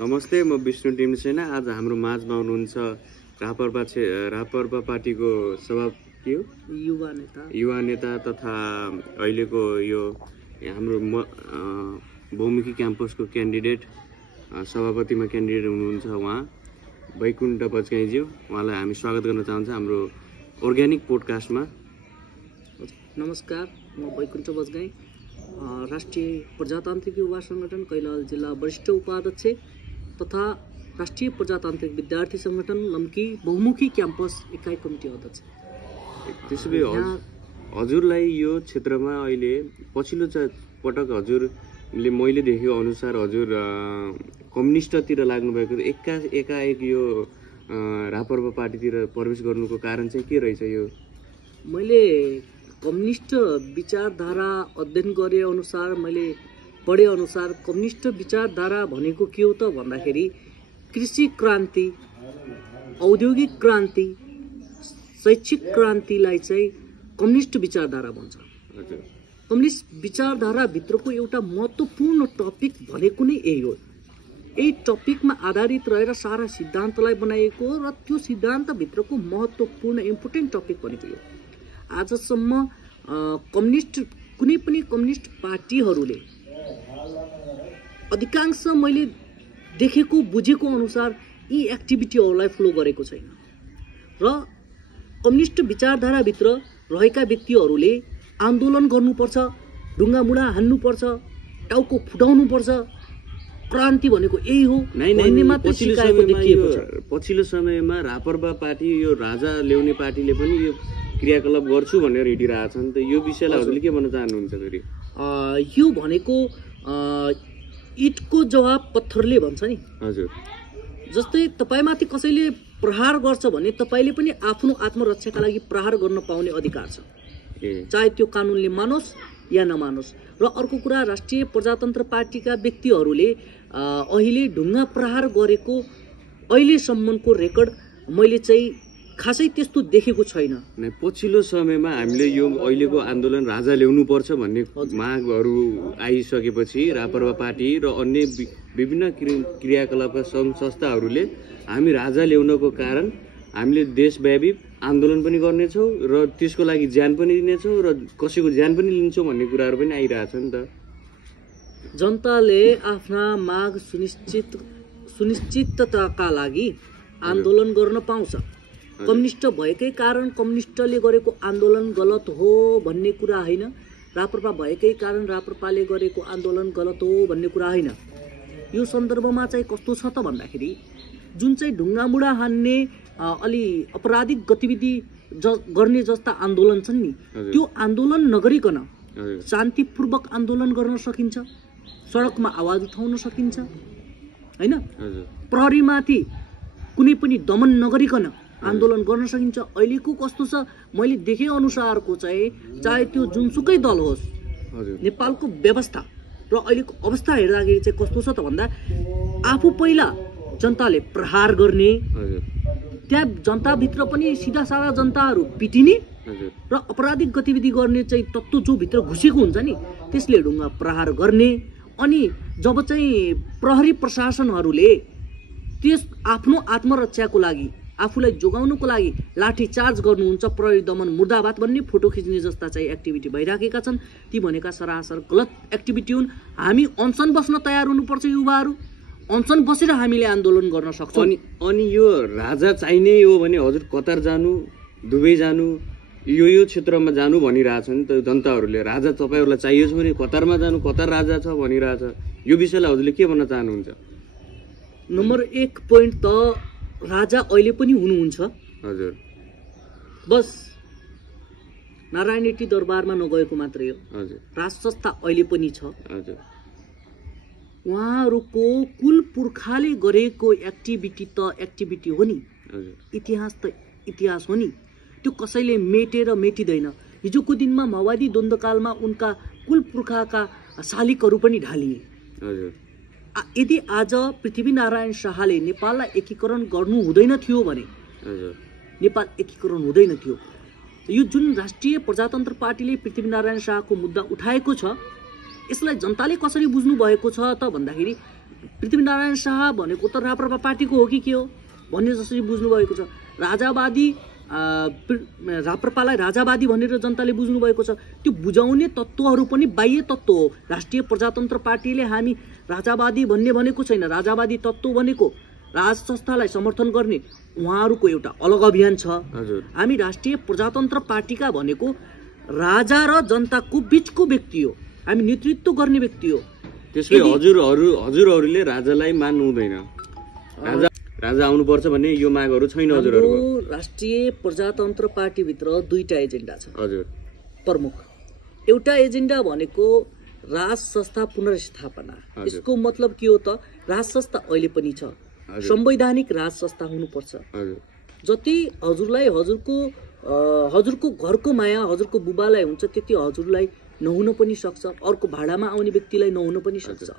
नमस्ते, म विष्णु टिमसेना। आज हाम्रो माझमा हुनुहुन्छ रापरपा पार्टीको के हो युवा नेता तथा अहिलेको यो हाम्रो बहुमुखी क्याम्पसको क्यान्डिडेट सभापतिमा क्यान्डिडेट हुनुहुन्छ उहाँ वैकुण्ठ बजगाईज्यू। उहाँलाई हामी स्वागत गर्न चाहन्छौँ हाम्रो अर्ग्यानिक पोडकास्टमा। नमस्कार, म वैकुण्ठ बजगाई, राष्ट्रिय प्रजातान्त्रिक युवा संगठन कैलाली जिल्ला वरिष्ठ उपाध्यक्ष तथा राष्ट्रिय प्रजातान्त्रिक विद्यार्थी संगठन लम्की बहुमुखी क्याम्पस इकाइ कमिटी अध्यक्ष। त्यसैले हजुरलाई यो क्षेत्रमा अहिले पछिल्लो पटक हजुरले मैले देखेको अनुसार हजुर कम्युनिस्टतिर लाग्नुभएको एकाएक यो रापरपा पार्टीतिर प्रवेश गर्नुको कारण चाहिँ के रहेछ? यो मैले कम्युनिस्ट विचारधारा अध्ययन गरे अनुसार, मैले पढे अनुसार कम्युनिस्ट विचारधारा भनेको के हो त भन्दाखेरि कृषि क्रान्ति, औद्योगिक क्रान्ति, शैक्षिक क्रान्तिलाई चाहिँ कम्युनिस्ट विचारधारा भन्छ। कम्युनिस्ट विचारधाराभित्रको एउटा महत्त्वपूर्ण टपिक भनेको नै यही हो। यही टपिकमा आधारित रहेर सारा सिद्धान्तलाई बनाइएको र त्यो सिद्धान्तभित्रको महत्त्वपूर्ण इम्पोर्टेन्ट टपिक भनेको यो। आजसम्म कुनै पनि कम्युनिस्ट पार्टीहरूले अधिकांश मैले देखेको बुझेको अनुसार यी एक्टिभिटीहरूलाई फ्लो गरेको छैन र कम्युनिस्ट विचारधाराभित्र रहेका व्यक्तिहरूले आन्दोलन गर्नुपर्छ, ढुङ्गामुढा हान्नुपर्छ, टाउको फुटाउनुपर्छ, क्रान्ति भनेको यही हो भन्ने मात्र सिकाएको देखिएको छ। पछिल्लो समयमा रापरपा पार्टी यो राजा ल्याउने पार्टीले पनि यो क्रियाकलाप गर्छु भनेर हिँडिरहेछन्। त यो विषयलाई हजुरले के भन्न चाहनुहुन्छ? फेरि यो भनेको इटको जवाब पत्थरले भन्छ नि। हजुर, जस्तै तपाईँमाथि कसैले प्रहार गर्छ भने तपाईँले पनि आफ्नो आत्मरक्षाका लागि प्रहार गर्न पाउने अधिकार छ, चाहे त्यो कानुनले मानोस् या नमानोस्। र अर्को कुरा, राष्ट्रिय प्रजातन्त्र पार्टीका व्यक्तिहरूले अहिले ढुङ्गा प्रहार गरेको अहिलेसम्मको रेकर्ड मैले चाहिँ खासै त्यस्तो देखेको छैन। पछिल्लो समयमा हामीले यो अहिलेको आन्दोलन राजा ल्याउनु पर्छ भन्ने मागहरू आइसकेपछि रापरपा पार्टी र अन्य विभिन्न क्रियाकलापका सङ्घ संस्थाहरूले हामी राजा ल्याउनको कारण हामीले देशव्यापी आन्दोलन पनि गर्नेछौँ र त्यसको लागि ज्यान पनि दिनेछौँ र कसैको ज्यान पनि लिन्छौँ भन्ने कुराहरू पनि आइरहेछ नि त। जनताले आफ्ना माग सुनिश्चितताका लागि आन्दोलन गर्न पाउँछ। कम्युनिस्ट भएकै कारण कम्युनिस्टले गरेको आन्दोलन गलत हो भन्ने कुरा होइन, रापरपा भएकै कारण रापरपाले गरेको आन्दोलन गलत हो भन्ने कुरा होइन। यो सन्दर्भमा चाहिँ कस्तो छ त भन्दाखेरि जुन चाहिँ ढुङ्गामुढा हान्ने अलि अपराधिक गतिविधि गर्ने जस्ता आन्दोलन छन् नि, त्यो आन्दोलन नगरिकन शान्तिपूर्वक आन्दोलन गर्न सकिन्छ, सडकमा आवाज उठाउन सकिन्छ होइन, प्रहरीमाथि कुनै पनि दमन नगरिकन आन्दोलन गर्न सकिन्छ। अहिलेको कस्तो छ, मैले देखे अनुसारको चाहिँ चाहे त्यो जुनसुकै दल होस्, नेपालको व्यवस्था र अहिलेको अवस्था हेर्दाखेरि चाहिँ कस्तो छ त भन्दा आफू पहिला जनताले प्रहार गर्ने, त्यहाँ जनताभित्र पनि सिधा साधा जनताहरू पिटिने र अपराधिक गतिविधि गर्ने चाहिँ तत्त्व जो भित्र घुसेको हुन्छ नि, त्यसले ढुङ्गा प्रहार गर्ने। अनि जब चाहिँ प्रहरी प्रशासनहरूले त्यस आफ्नो आत्मरक्षाको लागि, आफूलाई जोगाउनुको लागि लाठी चार्ज गर्नुहुन्छ, प्रहरी दमन मुर्दाबाद भन्ने फोटो खिच्ने जस्ता चाहिँ एक्टिभिटी भइराखेका छन्। ती भनेका सरासर गलत एक्टिभिटी हुन्। हामी अनसन बस्न तयार हुनुपर्छ। युवाहरू अनसन बसेर हामीले आन्दोलन गर्न सक्छौँ। अनि यो राजा चाहिने हो भने हजुर कतार जानु, दुबई जानु, यो क्षेत्रमा जानु भनिरहेछन् त जनताहरूले। राजा तपाईँहरूलाई चाहिएको छ भने कतारमा जानु, कतार राजा छ भनिरहेछ। यो विषयलाई हजुरले के भन्न चाहनुहुन्छ? नम्बर 1 पोइन्ट त राजा अहिले पनि हुनुहुन्छ। हजुर, बस नारायण रेड्डी दरबारमा नगएको मात्रै हो। हजुर, राज संस्था अहिले पनि छ। हजुर, उहाँहरूको कुल पुर्खाले गरेको एक्टिभिटी त एक्टिभिटी हो नि। हजुर, इतिहास त इतिहास हो नि, त्यो कसैले मेटेर मेटिँदैन। हिजोको दिनमा माओवादी द्वन्द्वकालमा उनका कुल पुर्खाका शालिकहरू पनि ढालिए। हजुर, यदि आज पृथ्वीनारायण शाहले नेपाललाई एकीकरण गर्नु हुँदैन थियो भने नेपाल एकीकरण हुँदैन थियो। यो जुन राष्ट्रिय प्रजातन्त्र पार्टीले पृथ्वीनारायण शाहको मुद्दा उठाएको छ, यसलाई जनताले कसरी बुझ्नु भएको छ त भन्दाखेरि पृथ्वीनारायण शाह भनेको त राप्रपा पार्टीको हो कि के हो भन्ने जसरी बुझ्नुभएको छ। राजावादी राप्रपालाई राजावादी भनेर जनताले बुझ्नुभएको छ। त्यो बुझाउने तत्त्वहरू पनि बाह्य तत्त्व हो। राष्ट्रिय प्रजातन्त्र पार्टीले हामी राजावादी भन्ने भनेको छैन। राजावादी तत्त्व भनेको राज संस्थालाई समर्थन गर्ने उहाँहरूको एउटा अलग अभियान छ। हामी राष्ट्रिय प्रजातन्त्र पार्टीका भनेको राजा र जनताको बिचको व्यक्ति हो। हामी नेतृत्व गर्ने व्यक्ति हो। त्यसले हजुरहरूले राजालाई मान्नु हुँदैन, राजा आउनुपर्छ भन्ने यो मागहरू छैन हजुरहरूको। राष्ट्रिय प्रजातन्त्र पार्टीभित्र दुईटा एजेन्डा छ हजुर प्रमुख। एउटा एजेन्डा भनेको राज संस्था पुनर्स्थापना। यसको मतलब के हो त? राज संस्था अहिले पनि छ, संवैधानिक राज संस्था हुनुपर्छ। जति हजुरलाई हजुरको घरको माया हजुरको बुबालाई हुन्छ त्यति हजुरलाई नहुन पनि सक्छ, अर्को भाडामा आउने व्यक्तिलाई नहुन पनि सक्छ।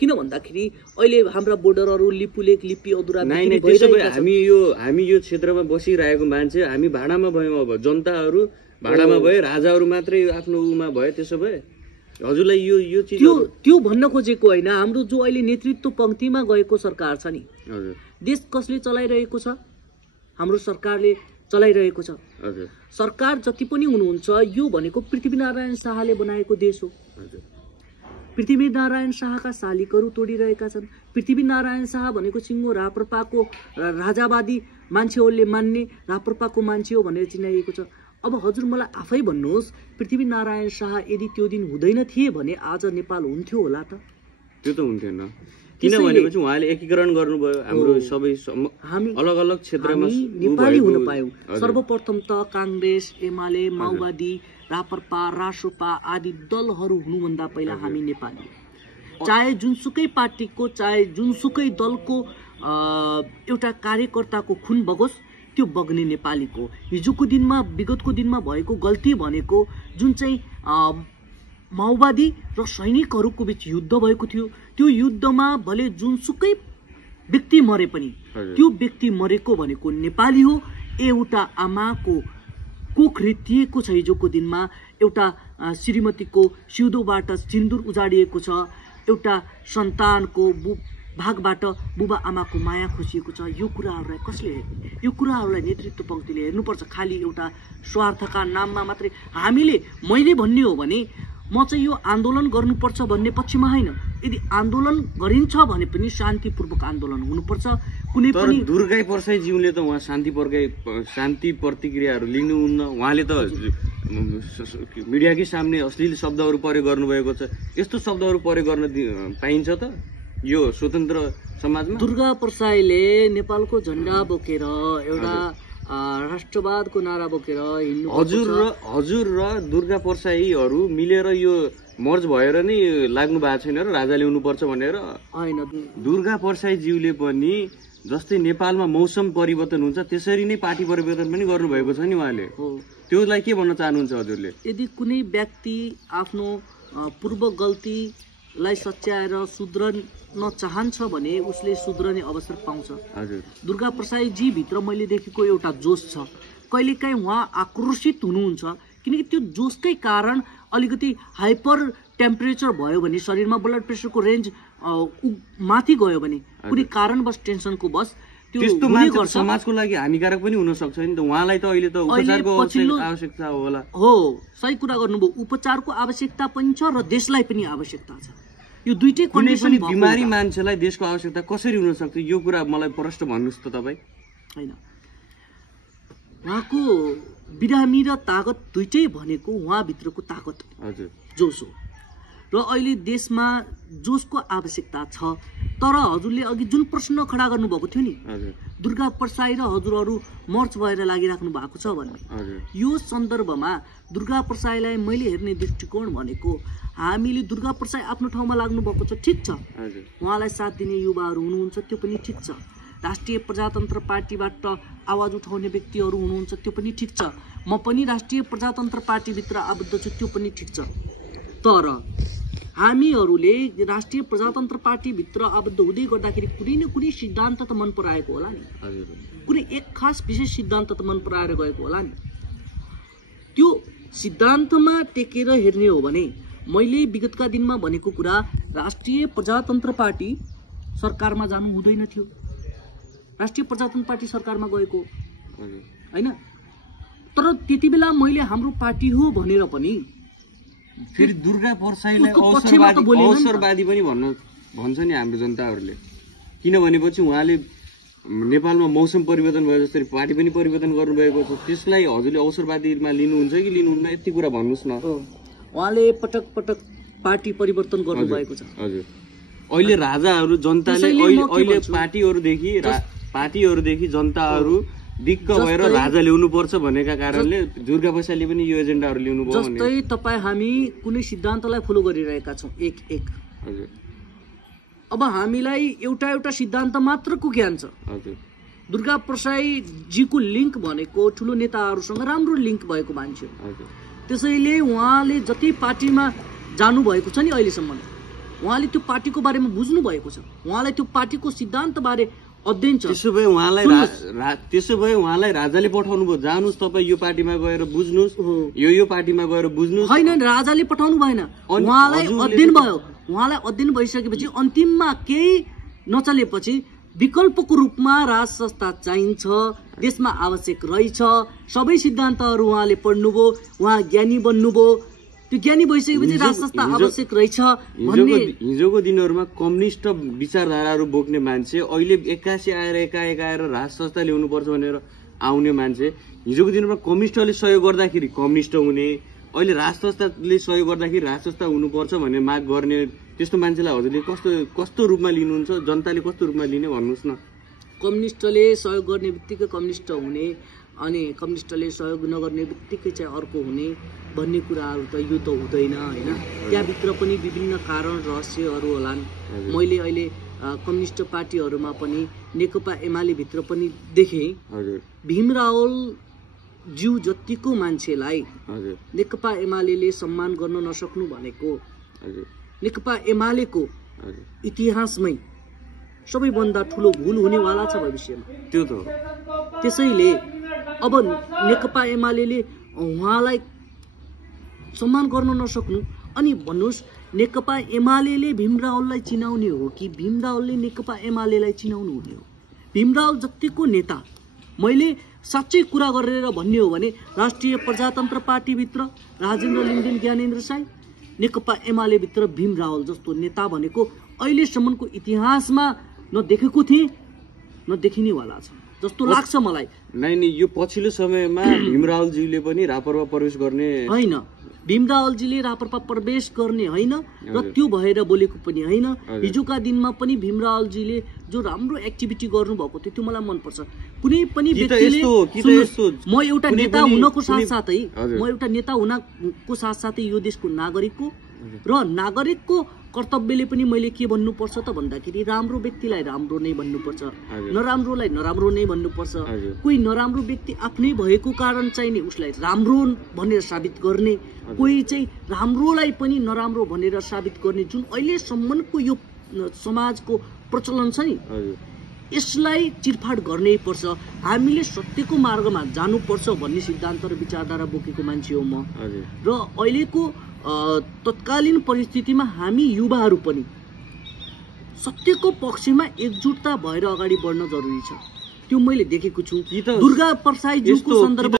किन भन्दाखेरि अहिले हाम्रा बोर्डरहरू लिपुलेक लिपि अधुरा हामी यो क्षेत्रमा बसिरहेको मान्छे हामी भाडामा भयौँ। अब जनताहरू भाडामा भए, राजाहरू मात्रै आफ्नो उमा भयो। त्यसो भए हजुरलाई यो चिज त्यो भन्न खोजेको होइन। हाम्रो जो अहिले नेतृत्व पंक्तिमा गएको सरकार छ नि, देश कसले चलाइरहेको छ? हाम्रो सरकारले चलाइरहेको छ। सरकार जति पनि हुनुहुन्छ यो भनेको पृथ्वीनारायण शाहले बनाएको देश हो। पृथ्वीनारायण शाहका शालिकहरू तोडिरहेका छन्। पृथ्वीनारायण शाह भनेको सिङ्गो राप्रपाको राजावादी मान्छेहरूले मान्ने राप्रपाको मान्छे हो भनेर चिनाइएको छ। अब हजुर मलाई आफै भन्नुहोस्, पृथ्वीनारायण शाह यदि त्यो दिन हुँदैन थिए भने आज नेपाल हुन्थ्यो होला त? त्यो त हुन्थेन। किनभनेपछि उहाँले एकीकरण गर्नुभयो। हाम्रो सबै हामी अलग अलग क्षेत्रमा नेपाली हुन पायौँ। सर्वप्रथम त काङ्ग्रेस, एमाले, माओवादी, राप्रपा, रासोपा आदि दलहरू हुनुभन्दा पहिला हामी नेपाली। चाहे जुनसुकै पार्टीको, चाहे जुनसुकै दलको एउटा कार्यकर्ताको खुन बगोस्, त्यो बग्ने नेपालीको। हिजोको दिनमा, विगतको दिनमा भएको गल्ती भनेको जुन चाहिँ माओवादी र सैनिकहरूको बीच युद्ध भएको थियो, त्यो युद्धमा भले जुनसुकै व्यक्ति मरे पनि त्यो व्यक्ति मरेको भनेको नेपाली हो। एउटा आमाको कोख रित्तिएको छ हिजोको दिनमा, एउटा श्रीमतीको सिउँदोबाट सिन्दुर उजाडिएको छ, एउटा सन्तानको भागबाट बुबा आमाको माया खोसिएको छ। यो कुराहरूलाई कसले हेर्ने? यो कुराहरूलाई नेतृत्व पंक्तिले हेर्नुपर्छ। खालि एउटा स्वार्थका नाममा मात्रै मैले भन्ने हो भने म चाहिँ यो आन्दोलन गर्नुपर्छ भन्ने पक्षमा होइन। यदि आन्दोलन गरिन्छ भने पनि शान्तिपूर्वक आन्दोलन हुनुपर्छ। कुनै पनि दुर्गाई परसाईज्यूले त उहाँ शान्ति प्रतिक्रियाहरू लिनुहुन्न। उहाँले त मिडियाकै सामने अश्लील शब्दहरू प्रयोग गर्नुभएको छ। यस्तो शब्दहरू प्रयोग गर्न पाइन्छ त यो स्वतन्त्र समाजमा? दुर्गा परसाईले नेपालको झण्डा बोकेर एउटा राष्ट्रवादको नारा बोकेर हिँड्नु। हजुर र दुर्गा परसाईहरू मिलेर यो मर्ज भएर नै लाग्नु भएको छैन र राजा ल्याउनुपर्छ भनेर? होइन, दुर्गा परसाईज्यूले पनि जस्तै नेपालमा मौसम परिवर्तन हुन्छ त्यसरी नै पार्टी परिवर्तन पनि गर्नुभएको छ नि उहाँले। त्यसलाई के भन्न चाहनुहुन्छ हजुरले? यदि कुनै व्यक्ति आफ्नो पूर्व गल्तीलाई सच्याएर सुध्रन चाहन्छ भने उसले सुध्रने अवसर पाउँछ। दुर्गा परसाईजी भित्र मैले देखेको एउटा जोस छ। कहिलेकाहीँ उहाँ आक्रोशित हुनुहुन्छ किनकि त्यो जोसकै कारण अलिकति हाइपर टेम्परेचर भयो भने, शरीरमा ब्लड प्रेसरको रेन्ज माथि गयो भने, कुनै कारणवश टेन्सनको बस त्यस्तो मान्छे समाजको लागि हानिकारक पनि हुन सक्छ नि त। उहाँलाई त अहिले त उपचारको आवश्यकता होला। हो, सही कुरा गर्नुभयो। उपचारको आवश्यकता पनि छ र देशलाई पनि आवश्यकता छ। यो दुईटै कन्डिसन पनि बिमारी मान्छेलाई देशको आवश्यकता कसरी हुन सक्छ यो कुरा मलाई प्रश्न भन्नुस् त तपाईँ। हैन, उहाँको बिरामी र ताकत दुईटै भनेको उहाँभित्रको ताकत हजुर जोस हो। र अहिले देशमा जोसको आवश्यकता छ। तर हजुरले अघि जुन प्रश्न खडा गर्नुभएको थियो नि, दुर्गा परसाई र हजुरहरू मर्च भएर लागिराख्नु भएको छ भन्ने, यो सन्दर्भमा दुर्गा परसाईलाई मैले हेर्ने दृष्टिकोण भनेको हामीले दुर्गा परसाई आफ्नो ठाउँमा लाग्नु भएको छ, ठिक छ। उहाँलाई साथ दिने युवाहरू हुनुहुन्छ, त्यो पनि ठिक छ। राष्ट्रिय प्रजातन्त्र पार्टीबाट आवाज उठाउने व्यक्तिहरू हुनुहुन्छ, त्यो पनि ठिक छ। म पनि राष्ट्रिय प्रजातन्त्र पार्टीभित्र आबद्ध छु, त्यो पनि ठिक छ। तर हामीहरूले राष्ट्रिय प्रजातन्त्र पार्टीभित्र आबद्ध हुँदै गर्दाखेरि कुनै न कुनै सिद्धान्त त मन पराएको होला नि, कुनै एक खास विशेष सिद्धान्त त मन पराएर गएको होला नि। त्यो सिद्धान्तमा टेकेर हेर्ने हो भने मैले विगतका दिनमा भनेको कुरा, राष्ट्रिय प्रजातन्त्र पार्टी सरकारमा जानु हुँदैन थियो। राष्ट्रिय प्रजातन्त्र पार्टी सरकारमा गएको होइन। तर त्यति बेला मैले हाम्रो पार्टी हो भनेर पनि फेरि दुर्गा परसाईलाई उसको पक्षमा त बोलेन नि त। अवसरवादी पनि भन्छ नि हाम्रो जनताहरूले। किनभनेपछि उहाँले नेपालमा मौसम परिवर्तन भयो जसरी पार्टी पनि परिवर्तन गर्नुभएको छ, त्यसलाई हजुरले अवसरवादीमा लिनुहुन्छ कि लिनुहुन्न यति कुरा भन्नुहोस् न। उहाँले पटक पटक पार्टी परिवर्तन गर्नुभएको छ। हजुर अहिले राजाहरू जनताले अहिले पार्टीहरूदेखि जनताहरू दिक्क भएर राजा ल्याउनु पर्छ भनेका कारणले दुर्गा परसाईले पनि यो एजेन्डाहरू ल्याउनु भयो। जस्तै तपाईँ हामी कुनै सिद्धान्तलाई फलो गरिरहेका छौँ एक एक। हजुर अब हामीलाई एउटा एउटा सिद्धान्त मात्रको ज्ञान छ। हजुर दुर्गा परसाईजीको लिङ्क भनेको ठुलो नेताहरूसँग राम्रो लिङ्क भएको मान्छे हो। हजुर त्यसैले उहाँले जति पार्टीमा जानुभएको छ नि अहिलेसम्म, उहाँले त्यो पार्टीको बारेमा बुझ्नु भएको छ, उहाँलाई त्यो पार्टीको सिद्धान्त बारे अध्ययन छ। त्यसो भए उहाँलाई राजाले पठाउनु भयो, जानुस् तपाईँ यो पार्टीमा गएर बुझ्नुहोस्, यो पार्टीमा गएर बुझ्नुहोस्। होइन, राजाले पठाउनु भएन, उहाँलाई अध्ययन भयो। उहाँलाई अध्ययन भइसकेपछि अन्तिममा केही नचलेपछि विकल्पको रूपमा राज संस्था चाहिन्छ, देशमा आवश्यक रहेछ, सबै सिद्धान्तहरू उहाँले पढ्नुभयो, उहाँ ज्ञानी बन्नुभयो। त्यो ज्ञानी भइसकेपछि राज संस्था आवश्यक रहेछ भन्ने। हिजोको दिनहरूमा कम्युनिस्ट विचारधाराहरू बोक्ने मान्छे अहिले एक्कासी आएर एकाएक आएर राज संस्था ल्याउनु पर्छ भनेर आउने मान्छे, हिजोको दिनमा कम्युनिस्टले सहयोग गर्दाखेरि कम्युनिस्ट हुने, अहिले राज संस्थाले सहयोग गर्दाखेरि राज संस्था हुनुपर्छ भन्ने माग गर्ने, त्यस्तो मान्छेलाई हजुरले कस्तो रूपमा लिनुहुन्छ, जनताले कस्तो रूपमा लिने भन्नुहोस् न। कम्युनिस्टले सहयोग गर्ने बित्तिकै कम्युनिस्ट हुने अनि कम्युनिस्टले सहयोग नगर्ने बित्तिकै चाहिँ अर्को हुने भन्ने कुराहरू त यो त हुँदैन होइन। त्यहाँभित्र पनि विभिन्न कारण रहस्यहरू होलान्। मैले अहिले कम्युनिस्ट पार्टीहरूमा पनि नेकपा एमाले भित्र पनि देखेँ भीम रावल ज्यू जतिको मान्छेलाई नेकपा एमाले सम्मान गर्न नसक्नु भनेको नेकपा एमालेको इतिहासमै सबैभन्दा ठुलो भूल हुनेवाला छ भविष्यमा। त्यो त त्यसैले अब नेकपा एमाले उहाँलाई सम्मान गर्न नसक्नु, अनि भन्नुहोस् नेकपा एमाले भीम रावललाई चिनाउने हो कि भीम रावलले नेकपा एमालेलाई चिनाउनु हुने हो? भीम रावल जतिको नेता, मैले साँच्चै कुरा गरेर भन्ने हो भने राष्ट्रिय प्रजातन्त्र पार्टीभित्र राजेन्द्र लिङ्गदेन ज्ञानेन्द्र साई, नेकपा एमाले भित्र भीम रावल जस्तो नेता भनेको अहिलेसम्मको इतिहासमा नदेखेको थिएँ, नदेखिनेवाला छ जस्तो लाग्छ मलाई। नै यो पछिल्लो समयमा भीम रावलजीले पनि रापरमा प्रवेश गर्ने होइन, भीम रावलजीले रापरमा प्रवेश गर्ने होइन र त्यो भएर बोलेको पनि होइन। हिजोका दिनमा पनि भीम रावलजीले जो राम्रो एक्टिभिटी गर्नुभएको थियो त्यो मलाई मनपर्छ। कुनै पनि व्यक्तिले म एउटा नेता हुनको साथसाथै यो देशको नागरिक हो र नागरिकको कर्तव्यले पनि मैले के भन्नुपर्छ त भन्दाखेरि राम्रो व्यक्तिलाई राम्रो नै भन्नुपर्छ, नराम्रोलाई नराम्रो नै भन्नुपर्छ। कोही नराम्रो व्यक्ति आफ्नै भएको कारण चाहिँ नि उसलाई राम्रो भनेर साबित गर्ने, कोही चाहिँ राम्रोलाई पनि नराम्रो भनेर साबित गर्ने जुन अहिलेसम्मको यो समाजको प्रचलन छ नि, यसलाई चिरफाड गर्नै पर्छ। हामीले सत्यको मार्गमा जानुपर्छ भन्ने सिद्धान्त र विचारधारा बोकेको मान्छे हो म। र अहिलेको तत्कालीन परिस्थितिमा हामी युवाहरू पनि सत्यको पक्षमा एकजुटता भएर अगाडि बढ्न जरुरी छ। त्यो मैले देखेको छु। दुर्गा परसाईज्यूको सन्दर्भ